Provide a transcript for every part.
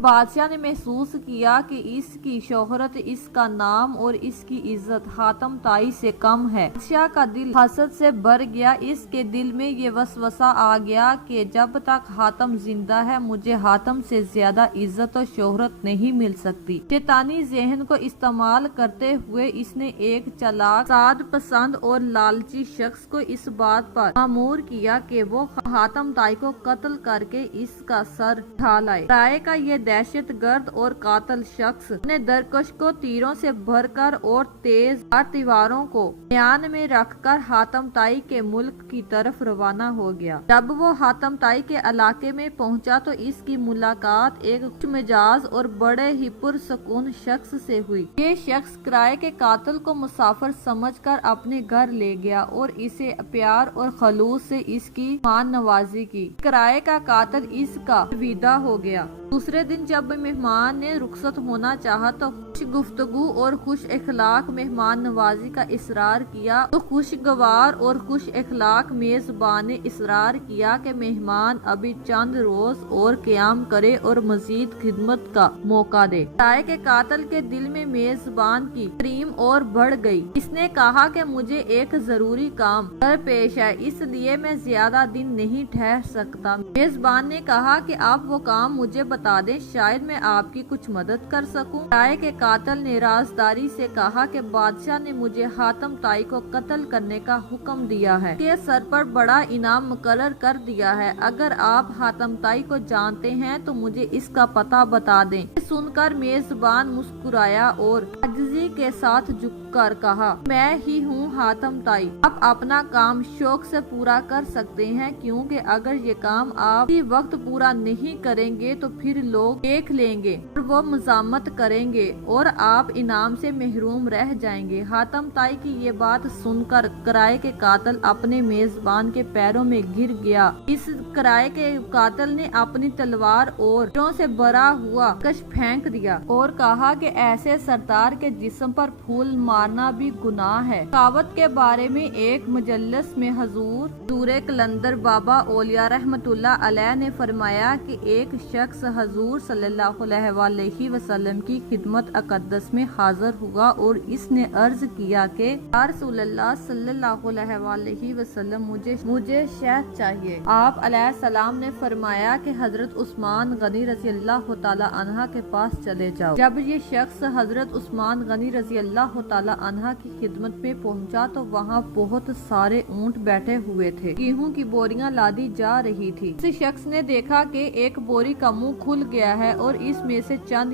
بادشاہ نے محسوس کیا کہ اس کی شہرت، اس کا نام اور اس کی عزت حاتم طائی سے کم ہے۔ بادشاہ کا دل حسد سے بھر گیا۔ اس کے دل میں یہ وسوسہ آ گیا کہ جب تک حاتم زندہ ہے مجھے حاتم سے زیادہ عزت و شہرت نہیں مل سکتی۔ شیطانی ذہن کو استعمال کرتے ہوئے اس نے ایک چالاک، سعادت پسند اور لالچی شخص کو اس بات پر مامور کیا کہ وہ حاتم طائی کو قتل کر کے اس کا سر اٹھا لائے۔ رائے کا یہ دہشت گرد اور قاتل شخص اپنے درکش کو تیروں سے بھر کر اور تیز دھار تلواروں کو میان میں رکھ کر حاتم طائی کے ملک کی طرف روانہ ہو گیا۔ جب وہ حاتم طائی کے علاقے میں پہنچا تو اس کی ملاقات ایک خوش مزاج اور بڑے ہی پرسکون شخص سے ہوئی۔ یہ شخص کرائے کے قاتل کو مسافر سمجھ کر اپنے گھر لے گیا اور اسے پیار اور خلوص سے اس کی مہمان نوازی کی۔ کرائے کا قاتل اس کا الوداع ہو گیا۔ دوسرے دن جب مہمان نے رخصت ہونا چاہا تو خوش گفتگو اور خوش اخلاق مہمان نوازی کا اصرار کیا تو خوشگوار اور خوش اخلاق میزبان نے اصرار کیا کہ مہمان ابھی چند روز اور قیام کرے اور مزید خدمت کا موقع دے۔ کرائے کے قاتل کے دل میں میزبان کی کریم اور بڑھ گئی۔ اس نے کہا کہ مجھے ایک ضروری کام درپیش ہے، اس لیے میں زیادہ دن نہیں ٹھہر سکتا۔ میزبان نے کہا کہ آپ وہ کام مجھے بتا دیں، شاید میں آپ کی کچھ مدد کر سکوں۔ کرائے کے قاتل نے رازداری سے کہا کہ بادشاہ نے مجھے حاتم طائی کو قتل کرنے کا حکم دیا ہے، کے سر پر بڑا انعام مقرر کر دیا ہے۔ اگر آپ حاتم طائی کو جانتے ہیں تو مجھے اس کا پتہ بتا دیں۔ یہ سن کر میزبان مسکرایا اور عاجزی کے ساتھ جھک کر کہا، میں ہی ہوں حاتم طائی۔ آپ اپنا کام شوق سے پورا کر سکتے ہیں، کیونکہ اگر یہ کام آپ اسی وقت پورا نہیں کریں گے تو پھر لوگ دیکھ لیں گے اور وہ مزاحمت کریں گے اور آپ انعام سے محروم رہ جائیں گے۔ حاتم طائی کی یہ بات سن کر کرائے کے قاتل اپنے میزبان کے پیروں میں گر گیا۔ اس کرائے کے قاتل نے اپنی تلوار اور تیروں سے بھرا ہوا کش پھینک دیا اور کہا کہ ایسے سردار کے جسم پر پھول مارنا بھی گناہ ہے۔ سخاوت کے بارے میں ایک مجلس میں حضور کلندر بابا اولیاء رحمت اللہ علیہ نے فرمایا کہ ایک شخص حضور صلی اللہ علیہ وسلم کی خدمت اقدس میں حاضر ہوا اور اس نے عرض کیا کہ یا رسول اللہ صلی اللہ علیہ وسلم مجھے شہد چاہیے۔ آپ علیہ السلام نے فرمایا کہ حضرت عثمان غنی رضی اللہ تعالی عنہ کے پاس چلے جاؤ۔ جب یہ شخص حضرت عثمان غنی رضی اللہ تعالی عنہ کی خدمت میں پہنچا تو وہاں بہت سارے اونٹ بیٹھے ہوئے تھے، گیہوں کی بوریاں لادی جا رہی تھی۔ اس شخص نے دیکھا کہ ایک بوری کا منہ کھل گیا ہے اور اس میں سے چند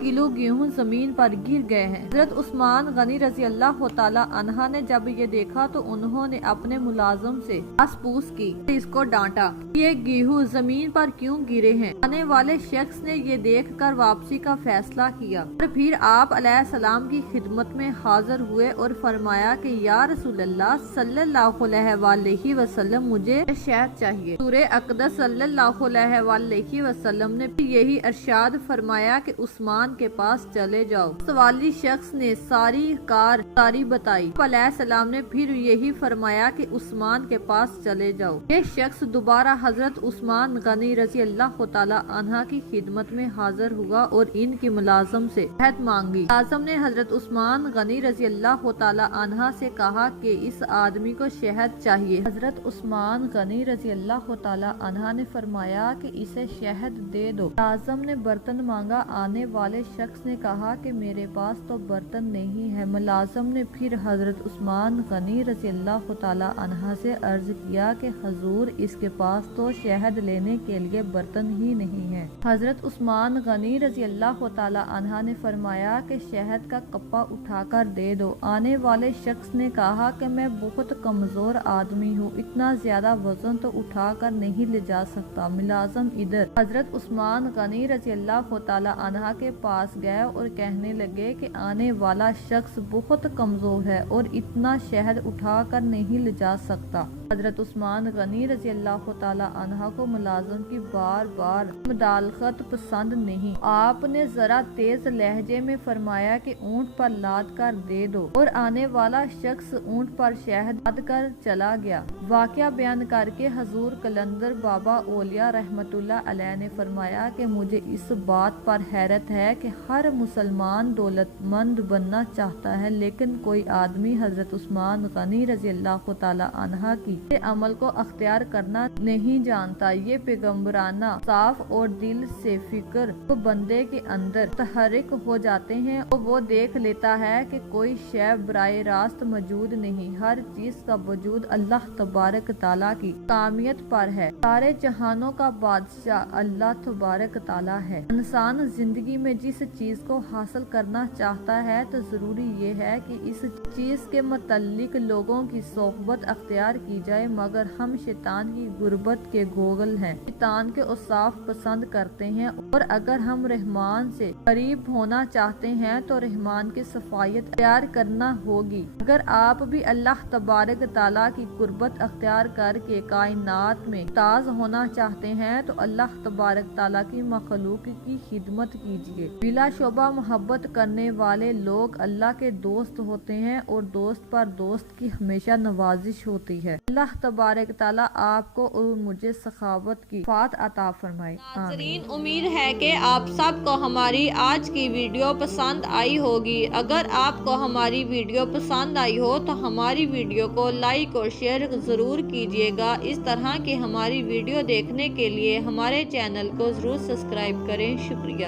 کلو گیہوں زمین پر گر گئے ہیں۔ حضرت عثمان غنی رضی اللہ تعالی عنہ نے جب یہ دیکھا تو انہوں نے اپنے ملازم سے پاس پوچھ کی، اس کو ڈانٹا، یہ گیہوں زمین پر کیوں گرے ہیں؟ آنے والے شخص نے یہ دیکھ کر واپسی کا فیصلہ کیا اور پھر آپ علیہ السلام کی خدمت میں حاضر ہوئے اور فرمایا کہ یا رسول اللہ صلی اللہ علیہ وسلم مجھے شہد چاہیے۔ سورہ اقدس صلی اللہ علیہ وسلم نے بھی یہی ارشاد فرمایا کہ عثمان کے پاس چلے جاؤ۔ سوالی شخص نے ساری کاری بتائی۔ علیہ السلام نے پھر یہی فرمایا کہ عثمان کے پاس چلے جاؤ۔ یہ شخص دوبارہ حضرت عثمان غنی رضی اللہ تعالی عنہ کی خدمت میں حاضر ہوا اور ان کی ملازم سے شہد مانگی۔ ملازم نے حضرت عثمان غنی رضی اللہ تعالی عنہ سے کہا کہ اس آدمی کو شہد چاہیے۔ حضرت عثمان غنی رضی اللہ تعالی عنہ نے فرمایا کہ اسے شہد دے دو۔ ملازم نے برتن مانگا۔ آنے والے شخص نے کہا کہ میرے پاس تو برتن نہیں ہے۔ ملازم نے پھر حضرت عثمان غنی رضی اللہ تعالی عنہ سے عرض کیا کہ حضور اس کے پاس تو شہد لینے کے لیے برتن ہی نہیں ہے۔ حضرت عثمان غنی رضی اللہ تعالی عنہ نے فرمایا کہ شہد کا کپا اٹھا کر دے دو۔ آنے والے شخص نے کہا کہ میں بہت کمزور آدمی ہوں، اتنا زیادہ وزن تو اٹھا کر نہیں لے جا سکتا۔ ملازم ادھر حضرت عثمان غنی رضی اللہ تعالی عنہ کے پاس گئے اور کہنے لگے کہ آنے والا شخص بہت کمزور ہے اور اتنا شہد اٹھا کر نہیں لے جا سکتا۔ حضرت عثمان غنی رضی اللہ تعالیٰ عنہ کو ملازم کی بار بار مداخلت پسند نہیں۔ آپ نے ذرا تیز لہجے میں فرمایا کہ اونٹ پر لاد کر دے دو، اور آنے والا شخص اونٹ پر شہد لاد کر چلا گیا۔ واقعہ بیان کر کے حضور قلندر بابا اولیاء رحمت اللہ علیہ نے فرمایا کہ مجھے اس بات پر حیرت ہے کہ ہر مسلمان دولت مند بننا چاہتا ہے، لیکن کوئی آدمی حضرت عثمان غنی رضی اللہ تعالیٰ عنہ کی عمل کو اختیار کرنا نہیں جانتا۔ یہ پیغمبرانہ صاف اور دل سے فکر تو بندے کے اندر متحرک ہو جاتے ہیں، اور وہ دیکھ لیتا ہے کہ کوئی شے براہ راست موجود نہیں، ہر چیز کا وجود اللہ تبارک تعالیٰ کی حکمیت پر ہے۔ سارے جہانوں کا بادشاہ اللہ تبارک تعالیٰ ہے۔ انسان زندگی میں جس چیز کو حاصل کرنا چاہتا ہے تو ضروری یہ ہے کہ اس چیز کے متعلق لوگوں کی صحبت اختیار کی جائے، مگر ہم شیطان کی غربت کے گوگل ہیں، شیطان کے اوصاف پسند کرتے ہیں، اور اگر ہم رحمان سے قریب ہونا چاہتے ہیں تو رحمان کی صفائیت اختیار کرنا ہوگی۔ اگر آپ بھی اللہ تبارک تعالیٰ کی قربت اختیار کر کے کائنات میں ممتاز ہونا چاہتے ہیں تو اللہ تبارک تعالیٰ کی مخلوق کی خدمت کیجیے۔ بلا شبہ محبت کرنے والے لوگ اللہ کے دوست ہوتے ہیں، اور دوست پر دوست کی ہمیشہ نوازش ہوتی ہے۔ اللہ تبارک تعالیٰ آپ کو اور مجھے سخاوت کی فات عطا فرمائے۔ ناظرین، امید ہے کہ آپ سب کو ہماری آج کی ویڈیو پسند آئی ہوگی۔ اگر آپ کو ہماری ویڈیو پسند آئی ہو تو ہماری ویڈیو کو لائک اور شیئر ضرور کیجیے گا۔ اس طرح کی ہماری ویڈیو دیکھنے کے لیے ہمارے چینل کو ضرور سبسکرائب کریں۔ شکریہ۔